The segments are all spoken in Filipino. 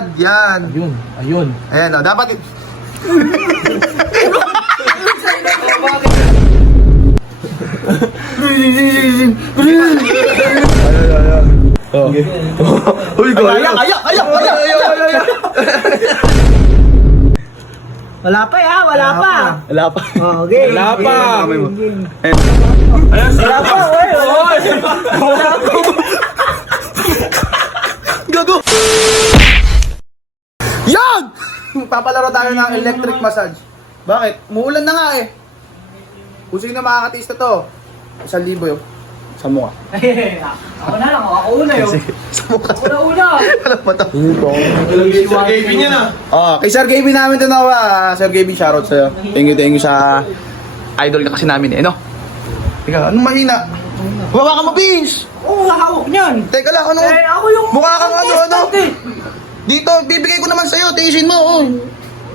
ad, yan. Ayun, ayun. Ayan o, dapat... Uy, kaya! Wala pa ya, wala pa. Wala pa. Oh, okay. Wala pa. Wala pa, oy. Gago! Yan! Papalaro tayo ng electric massage. Bakit? Muulan na nga eh. Kung sino makakatista to, 1,000 yun. Sa mukha. Ako na lang, ako una yun. Sa mukha. Una. Alam mo to. Sir Kevin yan ah. Oh, kay Sir Gaby namin to na Sir Gaby, shoutout sa'yo. Thank you sa idol ka kasi namin eh, no? Teka, anong mahina? Bawa ka mo, Vince! Oo, hawak niyan. Teka lang, ano? Eh, ako yung... Mukha kang ano? contestant eh. Dito, bibigay ko naman sa'yo, tiisin mo, oh.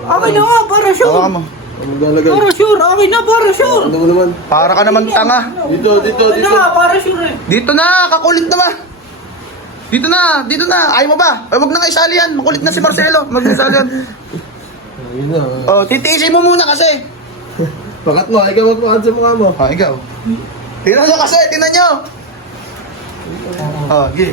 Okay na nga, para Bawa sure. ka mo. Para sure, okay na, para sure. Para ka naman tanga. Okay na nga, para sure eh. Dito na, kakulit naman. Dito na. Ayaw mo ba? Ay, wag na kayo isali yan. Makulit na si Marcelo. Mag-isali yan. Oh, titiisin mo muna kasi. Bakat mo, ikaw magpakat sa mukha mo. Oh, ikaw. Tingnan nyo kasi, tingnan nyo. Oh, gi.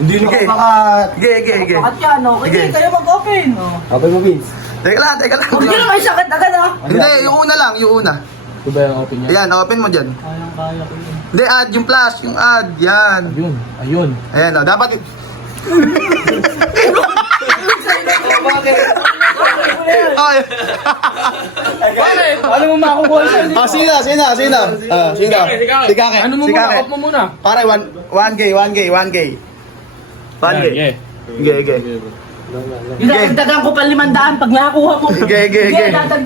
Hindi na Okay. kapakat. Gi. Bakit yan, okay? Sige. Kayo mag-open. Oh. Okay mo, Vince. Teka lang. Huwag nyo naman sakit agad ah. Hindi, yung una lang, yung una. Ito ba yung open niya? Yan, open mo dyan. Kaya ko yun. Hindi, add, yung plus, yung add, yan. Ayun, ayun. Ayan, oh, dapat... Ay. Ano mo makukuha siya? Ah, sino? Si Kake. Ano mo Si muna? Kake. Off mo muna. Pare, 1K. Dagdagan ko pa 500 pag nakuha mo. Ge.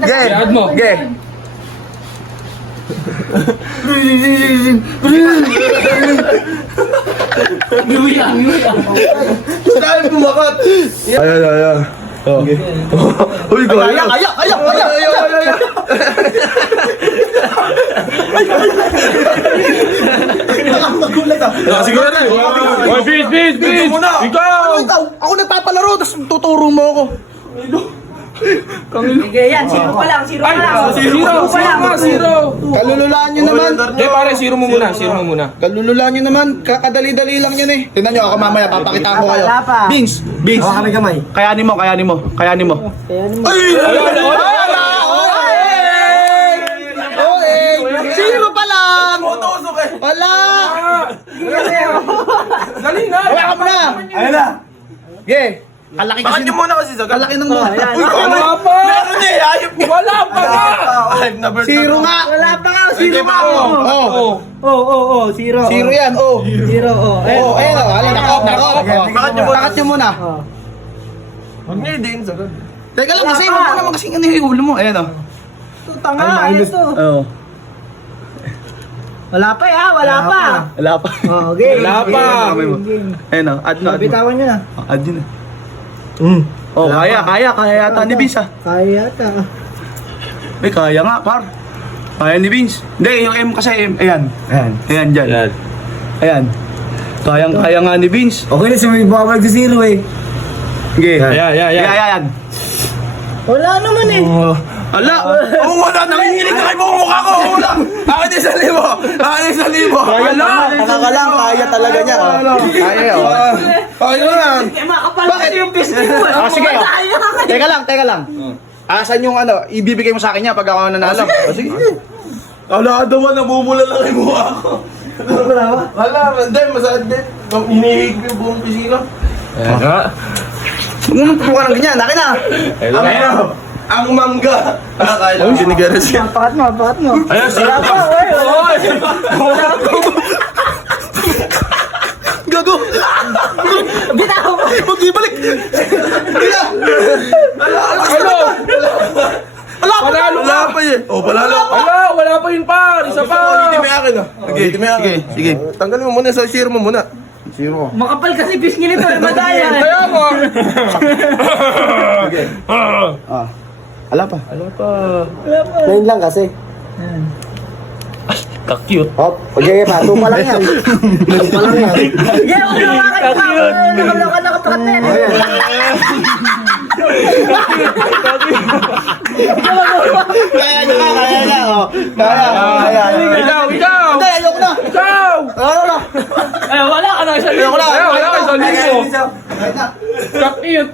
Add mo. Ge. Yuyang. Dahil pumakat. Ayan. Oh. Uy, kaya. Magulat ah. Siguro na. Oy, Vince. Ikaw. Ako nagpapalaro, tapos tuturo mo ako. Sige yan, zero pa lang. Zero. Kalululaan nyo naman. Hindi pare, zero mo muna. Kalululaan nyo naman. Kakadali-dali lang yan eh. Tingnan nyo ako mamaya, papakitaan ko kayo. Wala pa. Vince. Hawa kami kamay. Kayanin mo. Kaya naman. Zero pa lang! Wala! Dali na. Hawakan mo na! Ayun na. Ge! Kalaki kasi. Bakit muna kasi sa kalaki ng mukha. Wala pa. Meron eh. Wala pa nga. Zero nga! Wala pa nga, zero pa ako. Oh. Zero. Zero yan, oh. Zero, oh. Oh, ayun oh. Alin, Bakit nyo muna? Huwag niya din, sagad. Teka lang kasi, huwag mo naman kasing ano yung ulo mo. Ayun oh. Ito, tanga, ito. Oh. Wala pa ya, wala pa. Wala pa. Oh, okay. Wala pa. Ayun oh. Add mo. Bitawan nyo na. Add yun. Oh, kaya yata ni Vince ah. Kaya yata. Ay, kaya nga, par. Kaya ni Vince. Hindi, yung M kasi M. Ayan, dyan. Ayan. Kaya nga ni Vince. Okay na, sumibig mo ka mag-zero eh. Okay. Yan. Wala naman eh. Ala! Oo, wala. Nanginginig na kayo mo mukha ko. Wala. Akin din sa libo. Taka lang, kaya talaga niya. Kaya oh. Ayun lang. Makapal Bakit? kasi yung business mo. Ah, sige. Teka lang. Asan yung ano, ibibigay mo sa akin niya pag ako nanalo? Sige. Wala ka naman, namumula lang yung mukha ko. Wala, hindi, masakit din. Hinihig ko yung buong pisino. Huwag mo ng ganyan, akin na. Ang mangga. Oh, sinigaras siya. Pakat mo. Ayun, Wala pa, oy. Gago! Bitaw mo. Mag-ibalik! Ano? Panalo ka. Wala pa eh. Oh, panalo ka. Wala pa yun pa. Isa pa. Ulitin mo yung akin ah. Sige. Tanggalin mo muna, sa share mo muna. Zero. Makapal kasi pisngi nito. Madaya. Kaya mo. Ah. Ala pa. Ngayon lang kasi. Ka-cute. Hop, okay pa. Tupa lang yan. Yeah, wala ka. Nakapal na yan. Kaya. Ikaw! Hindi, ayoko na. Ikaw! Ayoko na. Ay, wala ka na. Ayoko na. Wala ka, isang libo. Kahit na. Sakit!